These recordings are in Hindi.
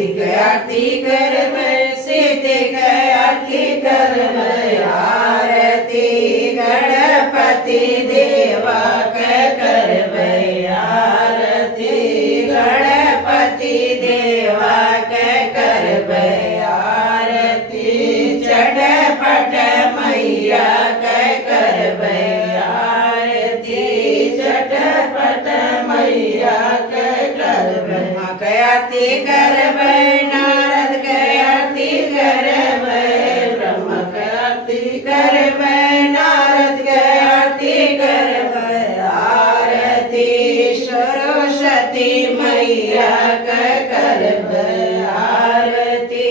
आरती करबै सिद्धिक आरती करबै आरती गणपति देवा के करबै आरती गणपति देवा के करबै आरती चटपट मैया के करबै आरती चटपट मैया के करबै आरती करबै नारद के आरती करबै ब्रह्म के आरती करबै नारद के आरती करबै आरती सरस्वती मैया के करबै आरती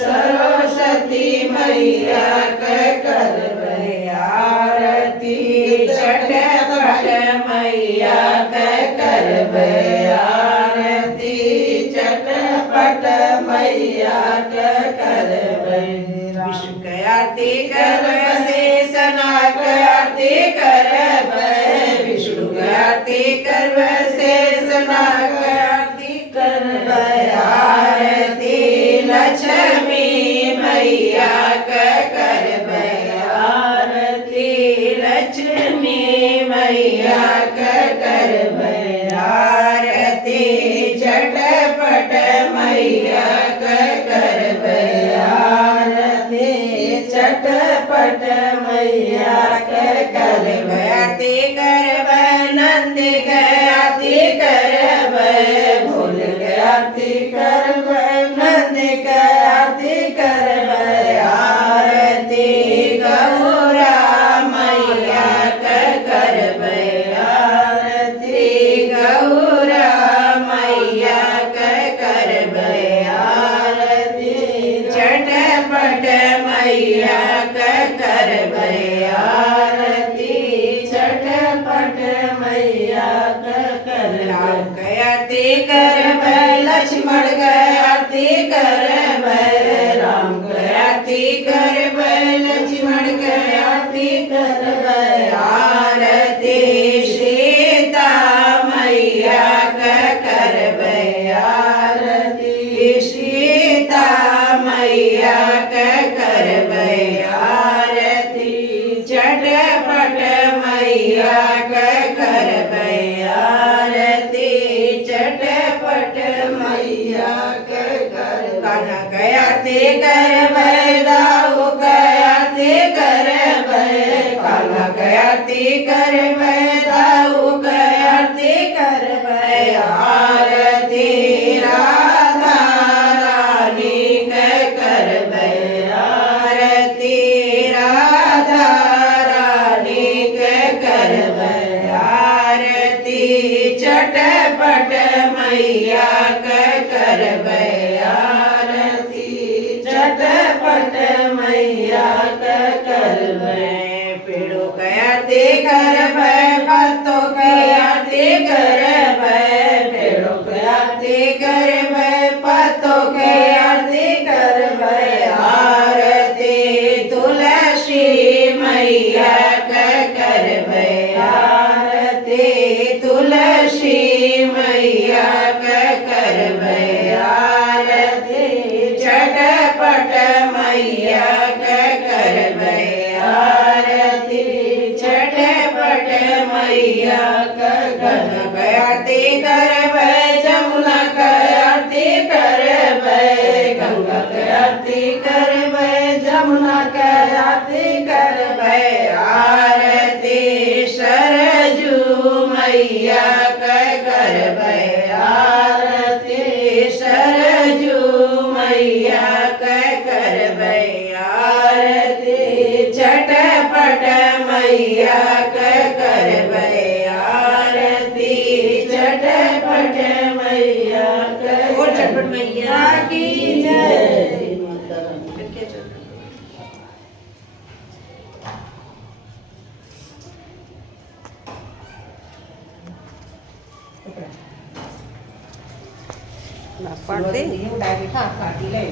सरस्वती मैया के करबै आरती चटपट मैया के करबै आरती चटपट मैया के करबै विष्णु के आरती करबै शेषनाग के आरती करबै विष्णु के आरती करबै शेषनाग के आरती करबै आरती लक्ष्मी मैया के करबै आरती लक्ष्मी मैया के करबै आरती चटपट मैया के करबै आरती चटपट मैया के करबै आरती करबै नंद के आरती करबै भोल के आरती करबै नंद के आरती करबै आरती गौरा मैया के करबै आरती गौरा मैया के करबै आरती चटपट मैया के करबै आरती चटपट मैया के करबै आरती करबै लक्ष्मण के आरती करबै राम के आरती करबै लक्ष्मण के आरती करबै आरती सीता मैया के करबै आरती सीता मैया के करबै आरती चटपट मैया के करबै आरती चटपट मैया के कान्हा के आरती करबै दाऊ के आरती करबै कान्हा के आरती करबै दाऊ के आरती करबै आरती राधा रानी के करबै आरती राधा रानी के करबै आरती चटपट मैया के करबै आरती चटपट मैया के करबै पेड़ों के आरती करबै पत्तों के आरती करबै पेड़ों के आरती करबै पत्तों के आरती करबै आरती तुलसी मैया के करबै आरती तुलसी मैया के करबै आरती चटपट मैया के करबै आरती चटपट मैया के करबै आरती करबै जमुना के आरती करबै गंगा के आरती करबै जमुना के आरती करबै आरती सरजू मैया के करबै आरती सरजू मैया के करबै आरती चटपट मैया के करबै आरती चटपट मैया के चटपट मैया की जय पाड़ दे काटी ले